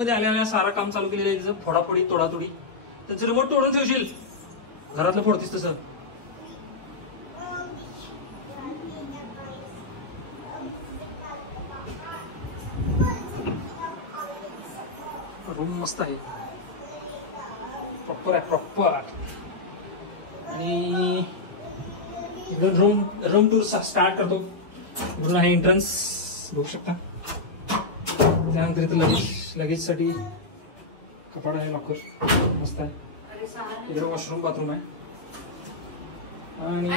मध्ये आल्या सारा काम चालू केलेलं आहे, तिचं फोडाफोडी तोडातोडी. त्याचं रिमोट तोडून ठेवशील, घरातलं फोडतीस तसं. रूम मस्त आहे, प्रॉपर आहे प्रॉपर. आणि इकडून रूम टूर स्टार्ट करतो. इकडून आहे एंट्रन्स, बघू शकता. त्यानंतर इथं लगेजसाठी कपाट आहे, लॉकर मस्त आहे. इकडे वॉशरूम बाथरूम आहे. आणि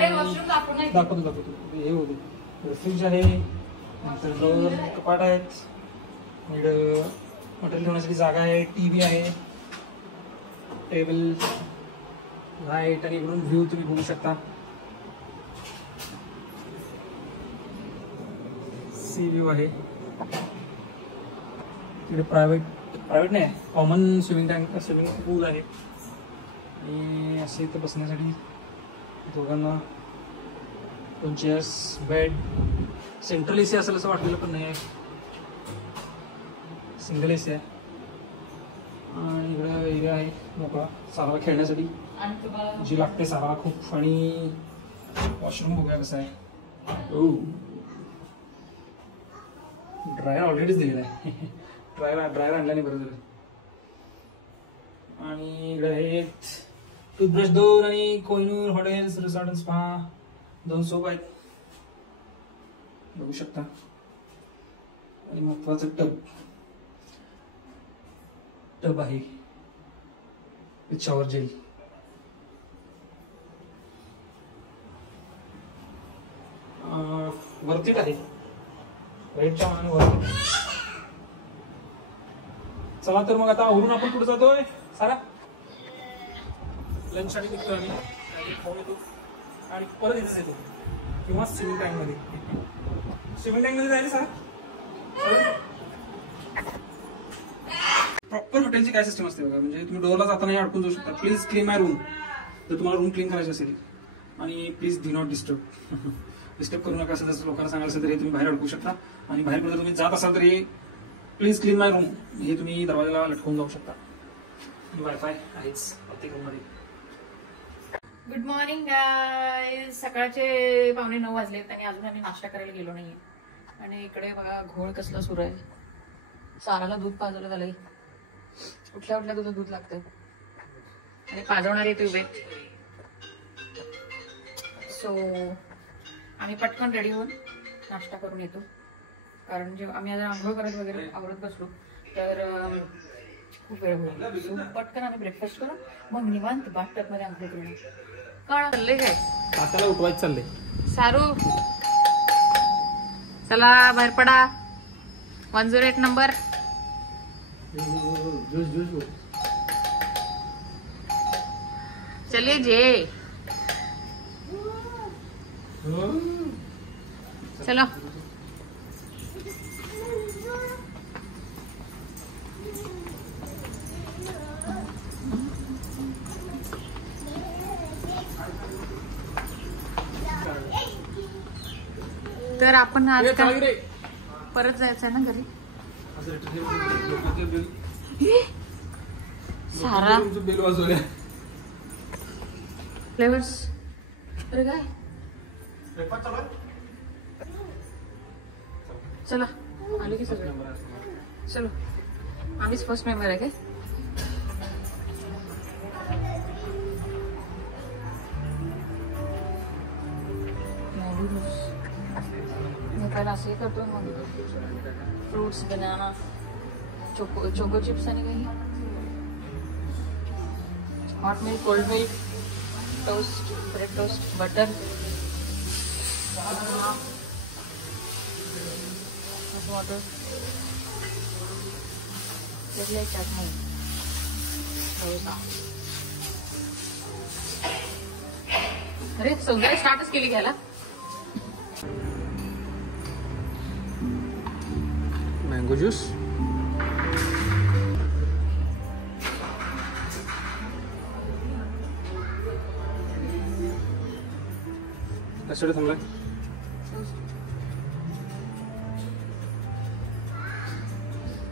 दाखवतो हे होते फ्रीज आहे, नंतर ड्रॉवर कपाट आहेत, इकडं मटेरियल ठेवण्यासाठी जागा आहे, टीव्ही आहे, टेबल, लाईट. आणि इकडून व्ह्यू तुम्ही बघू शकता, सी व्ह्यू आहे. तिकडे प्रायव्हेट नाही, कॉमन स्विमिंग पूल आहे. आणि असे इथं बसण्यासाठी दोघांना 2 चेअर्स, बेड. सेंट्रल एसी असेल असं वाटलेलं पण नाही आहे, सिंगल एसी आहे. आणि इकडं एरिया आहे मोकळा साराला खेळण्यासाठी, जी लागते साराला खूप. आणि वॉशरूम बघूया कसं आहे. ड्रायर ऑलरेडीच दिलेला आहे, ड्रायर आणला नाही बरं झालं. आणि इकडे आहे टूथब्रश 2 आणि Kohinoor hotels resort and spa 2 soap आहेत, बघू शकता. आणि महत्वाचं टब आहे विथ शॉवर जेल. वरती आहे, रेटच्या मानाने वरती. चला तर मग आता आवरून आपण कुठे जातोय सारा? लंच साठी निघतोय आम्ही, खाऊन येतो आणि परत इथेच येतो, किंवा स्विमिंग टँक मध्ये जायचं सारा. प्रॉपर हॉटेलची काय सिस्टम असते बघा, म्हणजे तुम्ही डोरला जाताना अडकून जाऊ शकता. प्लीज क्लीन माय रूम, जर तुम्हाला रूम क्लीन करायची असेल. आणि प्लीज डू नॉट डिस्टर्ब करू नका. असं जर लोकांना सांगायचं असेल तरी तुम्ही बाहेर अडकू शकता. आणि बाहेर जर तुम्ही जात असाल तरी प्लीज क्लीन माय रूम हे तुम्ही दरवाजाला लटकवून जाऊ शकता. वायफाय आहेच प्रत्येक रूम मध्ये. Good morning guys. सकाळचे 8:45 वाजलेत आणि अजून आम्ही नाश्ता करायला गेलो नाहीये. आणि इकडे बघा घोळ कसला सुरू आहे. साराला दूध पाजवलं झालंय, उठल्या उठल्या तुझं दूध लागतंय आणि पाजवणारे ते उभे. सो आम्ही पटकन रेडी होऊन नाश्ता करून येतो, कारण जेव्हा आम्ही आता आंघोळ करत वगैरे आवरत बसलो तर खूप वेळ होईल. सो पटकन आम्ही ब्रेकफास्ट करू, मग निवांत बाथटब मध्ये आंघोळ करू. काय चाललंय काय? तात्याला उठवायचं चाललंय. सारू चला बाहेर पडा. 108 नंबर. चलिए जे चलो. तर आपण आज काय परत जायचं आहे ना घरी. सारा बिल वाजवल्या फ्लेवर्स. अरे काय चला आले की सगळं. चलो आम्हीच फर्स्ट मेंबर आहे काय. मी पहिला असंही करतो, मग फ्रूट्स, बनाना, चोको चिप्स आणि काही hot milk, cold milk, toast, bread toast, butter, water, chutney. अरे सगळे स्टार्टच केली घ्यायला. मँगो ज्यूस, कशासाठी थांबलाय?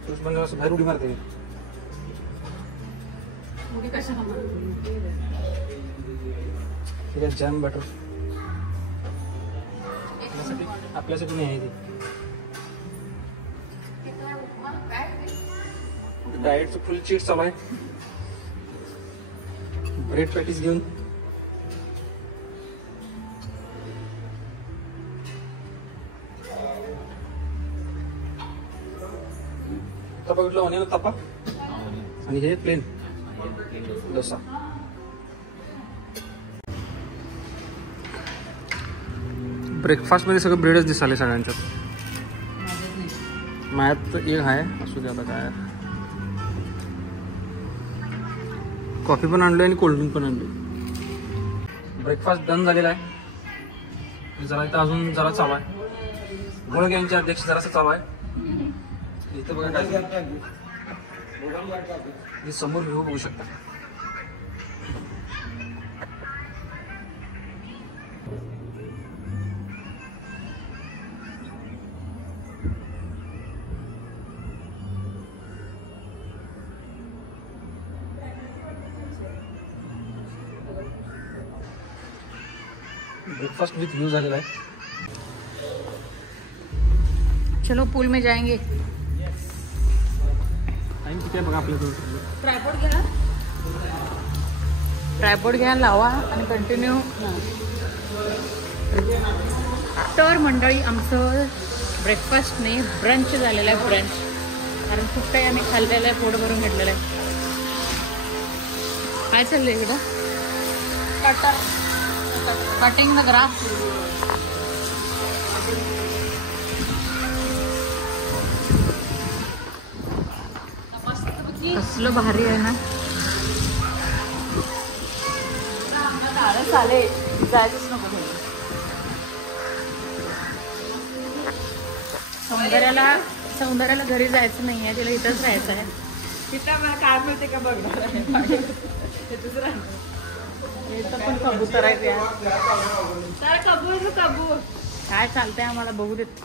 पुरुष म्हणजे असं बाहेर उडी मारते. उडी कशाला मारते? ठीक आहे, जॅम बटर आपल्यासाठी नाही आहे ते. डाएटचं फुल चीट चालू आहे. ब्रेड पॅटीस घेऊन तपा कुठला ऑनियन तपा आणि हे प्लेन डोसा. ब्रेकफास्ट मध्ये सगळं ब्रेडच दिसाले सगळ्यांच्यात. माझ्यात एक आहे, असू दे आता काय. कॉफी पण आणली आणि कोल्ड्रिंक पण आणली. ब्रेकफास्ट डन झालेला आहे. जरा इथं अजून जरा चालू आहे. गोळ गँगचे अध्यक्ष जरासं चालू आहे. इथं बघा काय समोर व्ह्यू बघू शकता. ब्रेकफास्ट विथ व्यू झालेला आहे. चलो पूल में जाएंगे. टाइम किती आहे बघा आपल्याकडे. ट्रायपॉड घ्या, लावा आणि कंटिन्यू. तर मंडळी आमचं ब्रेकफास्ट नाही ब्रंच झालेलं आहे. ब्रंच कारण खूप काही आम्ही खाल्लेलं आहे, पोट भरून घेतलेलं आहे. काय चाललंय इकडं? Cutting the grass. कसलं भारी आहे ना. चाले जायचंच नको. सौंदर्याला घरी जायचं नाहीये, तिला इथंच राहायचं आहे. तिथं मला काय मिळते का बघणार आहे. तिथंच राहणार. इथं पण कबूतर आहे. तर कबूर काय चालतंय आम्हाला बघू देत.